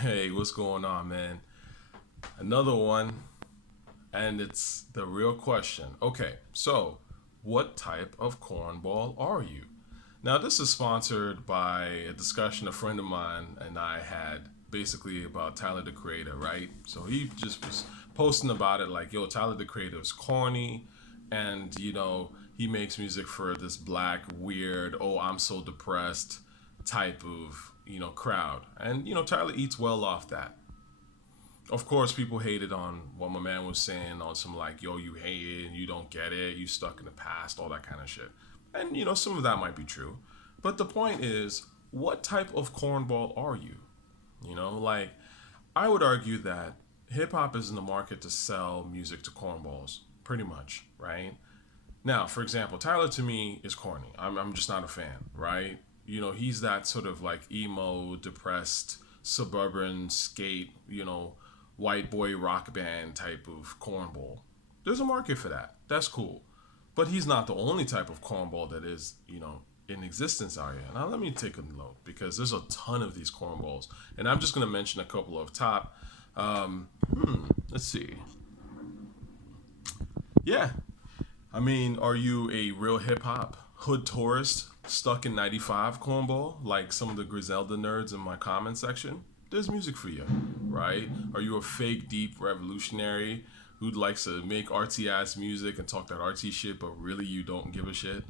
Hey, what's going on, man? Another one, and it's the real question. Okay, so what type of cornball are you? Now, this is sponsored by a discussion a friend of mine and I had basically about Tyler the Creator, right? So he just was posting about it like, yo, Tyler the Creator is corny and, he makes music for this black, weird, oh, I'm so depressed type of, crowd. And, Tyler eats well off that. Of course, people hated on what my man was saying on some like, yo, you hate it and you don't get it, you stuck in the past, all that kind of shit. And, some of that might be true. But the point is, what type of cornball are you? Like, I would argue that hip hop is in the market to sell music to cornballs, pretty much, right? Now, for example, Tyler to me is corny. I'm just not a fan, right? He's that sort of like emo, depressed, suburban skate, white boy rock band type of cornball. There's a market for that. That's cool. But he's not the only type of cornball that is, in existence out here. Now, let me take a look because there's a ton of these cornballs. And I'm just going to mention a couple of top. Let's see. Yeah, I mean, are you a real hip hop hood tourist stuck in 95 cornball like some of the Griselda nerds in my comment section? There's music for you, right? Are you a fake deep revolutionary who likes to make artsy ass music and talk that artsy shit, but really you don't give a shit?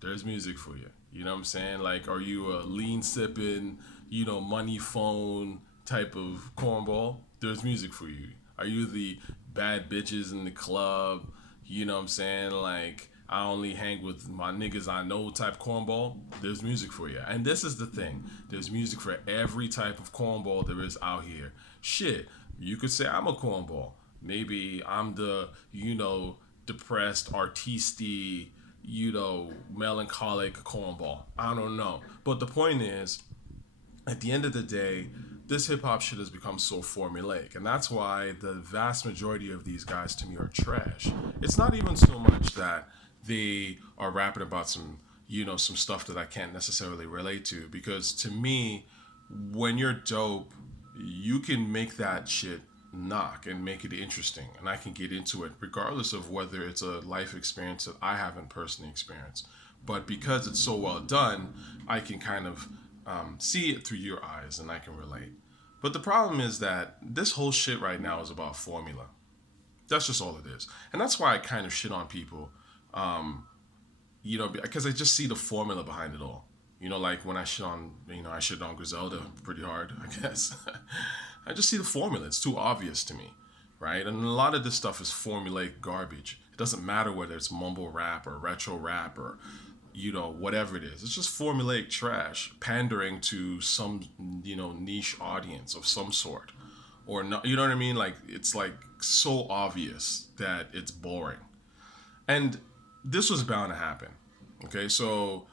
There's music for you. You know what I'm saying? Like, are you a lean sipping, money phone type of cornball? There's music for you. Are you the bad bitches in the club? You know what I'm saying? Like, I only hang with my niggas I know type cornball. There's music for you. And this is the thing. There's music for every type of cornball there is out here. Shit, you could say I'm a cornball. Maybe I'm the, depressed, artisty, melancholic cornball. I don't know. But the point is, at the end of the day, this hip hop shit has become so formulaic. And that's why the vast majority of these guys to me are trash. It's not even so much that they are rapping about some stuff that I can't necessarily relate to. Because to me, when you're dope, you can make that shit knock and make it interesting. And I can get into it regardless of whether it's a life experience that I haven't personally experienced. But because it's so well done, I can kind of see it through your eyes and I can relate. But the problem is that this whole shit right now is about formula. That's just all it is. And that's why I kind of shit on people, because I just see the formula behind it all. Like when I shit on Griselda pretty hard, I guess. I just see the formula. It's too obvious to me, right? And a lot of this stuff is formulaic garbage. It doesn't matter whether it's mumble rap or retro rap or, whatever it is. It's just formulaic trash, pandering to some, niche audience of some sort. Or not, you know what I mean? Like, it's like so obvious that it's boring. And this was bound to happen. Okay, so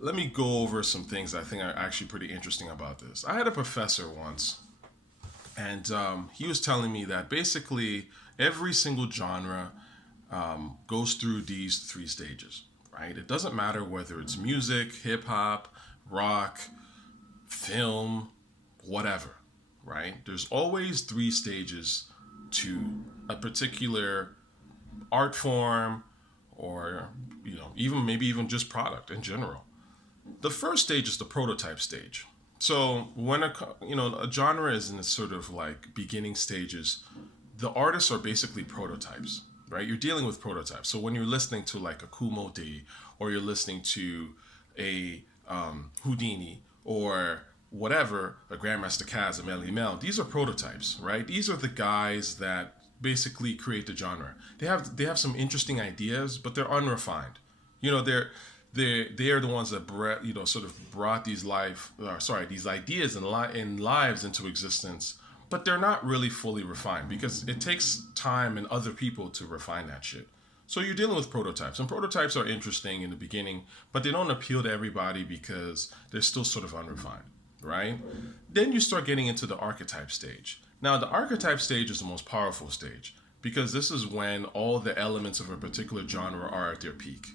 let me go over some things I think are actually pretty interesting about this. I had a professor once, and he was telling me that basically every single genre goes through these three stages, right? It doesn't matter whether it's music, hip hop, rock, film, whatever, right? There's always three stages to a particular art form or even maybe even just product in general. The first stage is the prototype stage. So when a genre is in its sort of like beginning stages, the artists are basically prototypes, right? You're dealing with prototypes. So when you're listening to like a Kumo D or you're listening to a Houdini or whatever, a Grandmaster Caz, a Melly Mel, these are prototypes, right? These are the guys that basically create the genre. They have some interesting ideas, but they're unrefined. They're the ones that sort of brought these ideas and lives into existence, but they're not really fully refined because it takes time and other people to refine that shit. So you're dealing with prototypes, and prototypes are interesting in the beginning, but they don't appeal to everybody because they're still sort of unrefined, right? Then you start getting into the archetype stage. Now, the archetype stage is the most powerful stage because this is when all the elements of a particular genre are at their peak,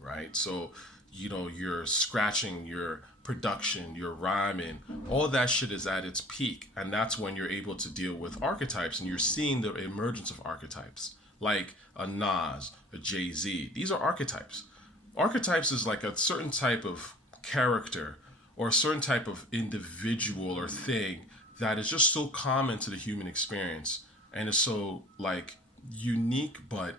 right? So, you're scratching your production, your rhyming, all that shit is at its peak. And that's when you're able to deal with archetypes and you're seeing the emergence of archetypes like a Nas, a Jay-Z. These are archetypes. Archetypes is like a certain type of character or a certain type of individual or thing that is just so common to the human experience and is so like unique but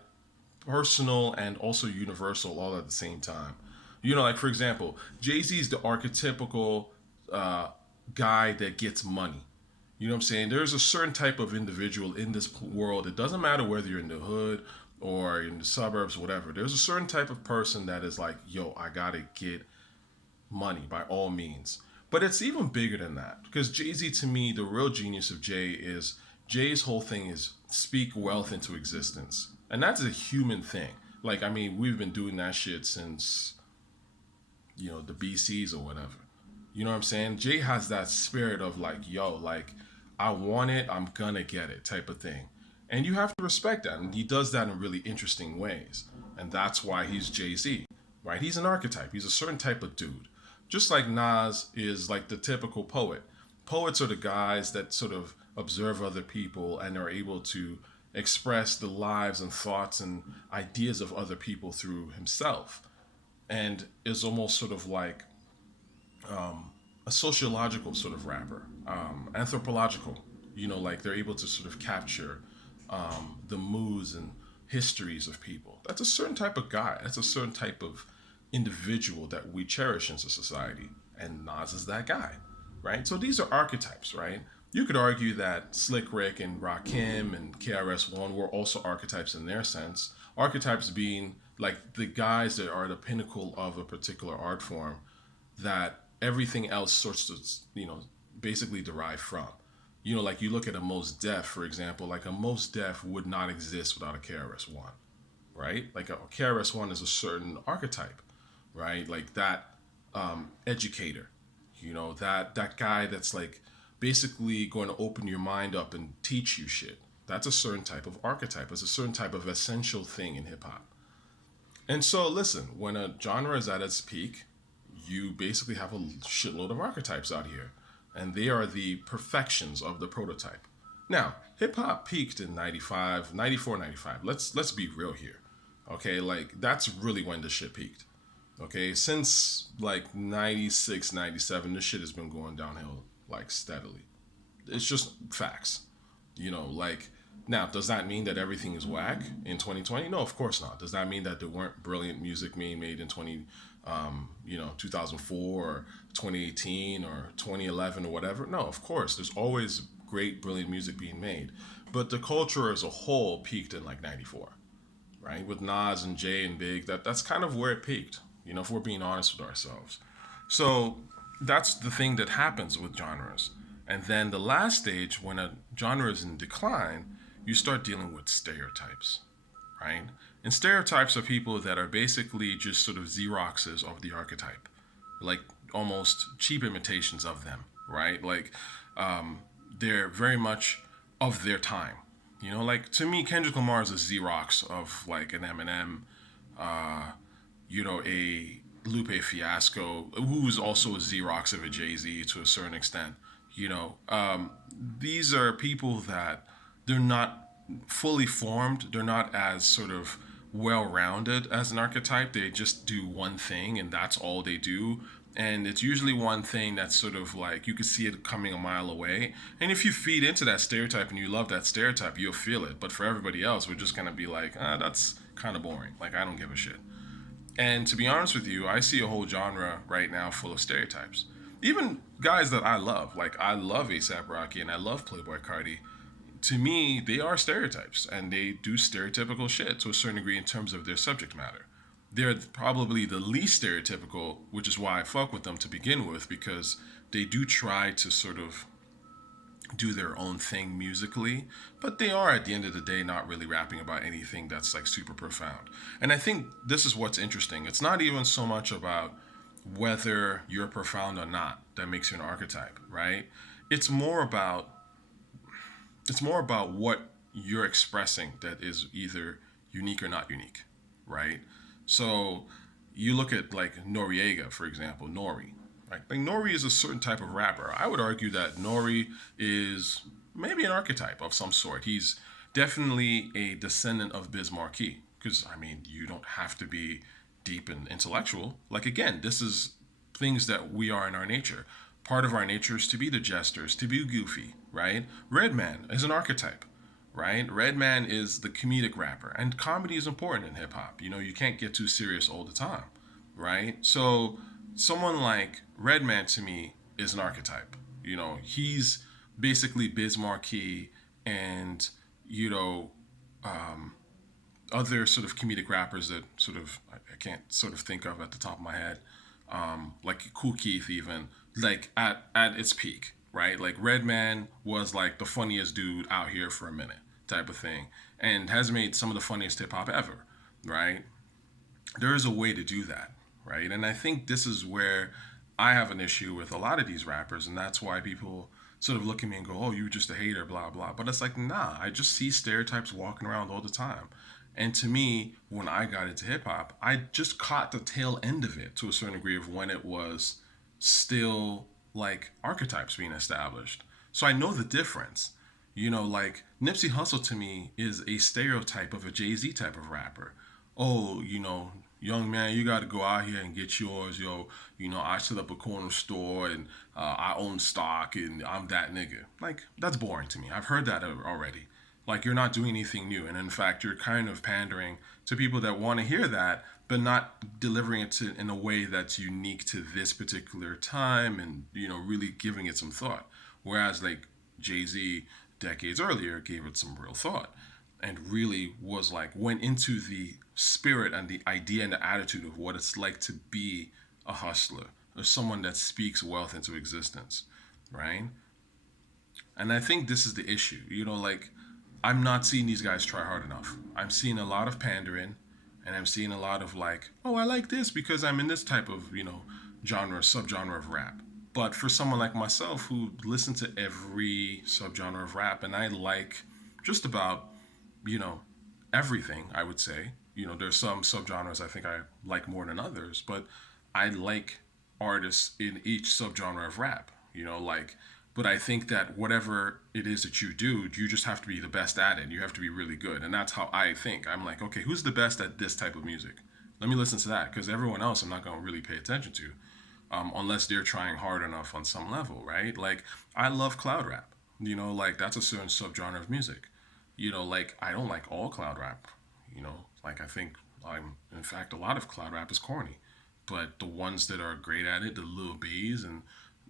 personal and also universal all at the same time. Like for example, Jay Z is the archetypical uh, guy that gets money. You know what I'm saying? There's a certain type of individual in this world. It doesn't matter whether you're in the hood or in the suburbs, whatever. There's a certain type of person that is like, yo, I gotta get money by all means. But it's even bigger than that because Jay Z, to me, the real genius of Jay is Jay's whole thing is speak wealth into existence, and that's a human thing. Like, I mean, we've been doing that shit since the BCs or whatever. You know what I'm saying? Jay has that spirit of like, yo, like I want it, I'm gonna get it type of thing. And you have to respect that. And he does that in really interesting ways. And that's why he's Jay Z, right? He's an archetype, he's a certain type of dude. Just like Nas is like the typical poet. Poets are the guys that sort of observe other people and are able to express the lives and thoughts and ideas of other people through himself. And is almost sort of like a sociological sort of rapper, anthropological. Like they're able to sort of capture the moods and histories of people. That's a certain type of guy. That's a certain type of individual that we cherish in society. And Nas is that guy, right? So these are archetypes, right? You could argue that Slick Rick and Rakim and KRS-One were also archetypes in their sense. Archetypes being like the guys that are the pinnacle of a particular art form that everything else sorts to, basically derive from. Like you look at a Most Def, for example, like a Most Def would not exist without a KRS-One, right? Like a KRS-One is a certain archetype, right? Like that educator, that guy that's like basically going to open your mind up and teach you shit. That's a certain type of archetype. It's a certain type of essential thing in hip hop. And so, listen, when a genre is at its peak, you basically have a shitload of archetypes out here, and they are the perfections of the prototype. Now, hip hop peaked in 95, 94, 95. Let's be real here. Okay, like that's really when the shit peaked. Okay, since like 96, 97, this shit has been going downhill like steadily. It's just facts. Like now, does that mean that everything is whack in 2020? No, of course not. Does that mean that there weren't brilliant music being made in 2004 or 2018 or 2011 or whatever? No, of course. There's always great, brilliant music being made. But the culture as a whole peaked in like 94, right? With Nas and Jay and Big, that's kind of where it peaked, if we're being honest with ourselves. So that's the thing that happens with genres. And then the last stage, when a genre is in decline, you start dealing with stereotypes, right? And stereotypes are people that are basically just sort of Xeroxes of the archetype, like almost cheap imitations of them, right? Like they're very much of their time. Like to me, Kendrick Lamar is a Xerox of like an Eminem, a Lupe Fiasco, who's also a Xerox of a Jay-Z to a certain extent. These are people that they're not fully formed. They're not as sort of well-rounded as an archetype. They just do one thing and that's all they do. And it's usually one thing that's sort of like you can see it coming a mile away. And if you feed into that stereotype and you love that stereotype, you'll feel it. But for everybody else, we're just gonna be like, that's kind of boring. Like I don't give a shit. And to be honest with you, I see a whole genre right now full of stereotypes. Even guys that I love, like I love ASAP Rocky and I love Playboy Cardi. To me, they are stereotypes and they do stereotypical shit to a certain degree in terms of their subject matter. They're probably the least stereotypical, which is why I fuck with them to begin with, because they do try to sort of do their own thing musically, but they are at the end of the day not really rapping about anything that's like super profound. And I think this is what's interesting. It's not even so much about whether you're profound or not that makes you an archetype, right? It's more about what you're expressing that is either unique or not unique, right? So you look at like Noriega, for example, Nori. Like Nori is a certain type of rapper. I would argue that Nori is maybe an archetype of some sort. He's definitely a descendant of Biz Markie. Because I mean, you don't have to be deep and intellectual. Like again, this is things that we are in our nature. Part of our nature is to be the jesters, to be goofy, right? Redman is an archetype, right? Redman is the comedic rapper, and comedy is important in hip hop. You know, you can't get too serious all the time, right? So, someone like Redman to me is an archetype. You know, he's basically Biz Markie and, you know, other sort of comedic rappers that sort of I can't sort of think of at the top of my head, like Cool Keith even like at its peak, right? Like Redman was like the funniest dude out here for a minute type of thing, and has made some of the funniest hip hop ever, right? There is a way to do that, right? And I think this is where I have an issue with a lot of these rappers, and that's why people sort of look at me and go, "Oh, you're just a hater," blah blah. But it's like, nah, I just see stereotypes walking around all the time. And to me, when I got into hip hop, I just caught the tail end of it to a certain degree of when it was still like archetypes being established. So I know the difference. You know, like Nipsey Hussle to me is a stereotype of a Jay Z type of rapper. Oh, you know, young man, you got to go out here and get yours, yo. You know, I set up a corner store and I own stock and I'm that nigga. Like, that's boring to me. I've heard that already. Like, you're not doing anything new. And in fact, you're kind of pandering to people that want to hear that, but not delivering it in a way that's unique to this particular time and, you know, really giving it some thought. Whereas, like, Jay Z decades earlier gave it some real thought and really was like went into the spirit and the idea and the attitude of what it's like to be a hustler or someone that speaks wealth into existence, right? And I think this is the issue. You know, like I'm not seeing these guys try hard enough. I'm seeing a lot of pandering, and I'm seeing a lot of like, oh, I like this because I'm in this type of genre, subgenre of rap. But for someone like myself who listen to every subgenre of rap, and I like just about you know everything, I would say. You know, there's some subgenres I think I like more than others, but I like artists in each subgenre of rap. You know, like, but I think that whatever it is that you do, you just have to be the best at it. You have to be really good, and that's how I think. I'm like, okay, who's the best at this type of music? Let me listen to that because everyone else I'm not gonna really pay attention to, unless they're trying hard enough on some level, right? Like, I love cloud rap. You know, like that's a certain subgenre of music. You know, like I don't like all cloud rap. You know, like I think I'm in fact a lot of cloud rap is corny, but the ones that are great at it, the Lil B's and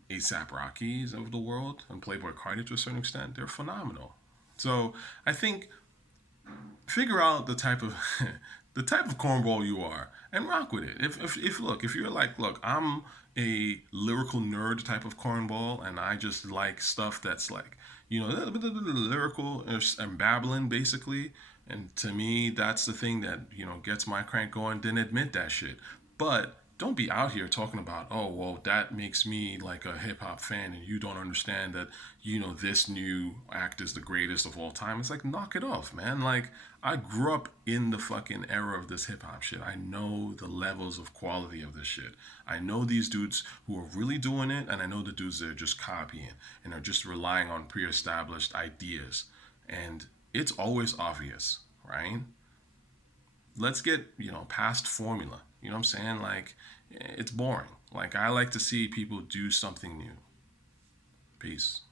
ASAP Rockies of the world and Playboy Cardi to a certain extent, they're phenomenal. So I think figure out the type of the type of cornball you are and rock with it. If look, if you're like, look, I'm a lyrical nerd type of cornball and I just like stuff that's like, lyrical and babbling basically. And to me, that's the thing that, gets my crank going, then admit that shit. But don't be out here talking about, oh, well, that makes me like a hip hop fan and you don't understand that, this new act is the greatest of all time. It's like, knock it off, man. Like, I grew up in the fucking era of this hip hop shit. I know the levels of quality of this shit. I know these dudes who are really doing it, and I know the dudes that are just copying and are just relying on pre established ideas. And it's always obvious, right? Let's get past formula. You know what I'm saying? Like it's boring. Like I like to see people do something new. Peace.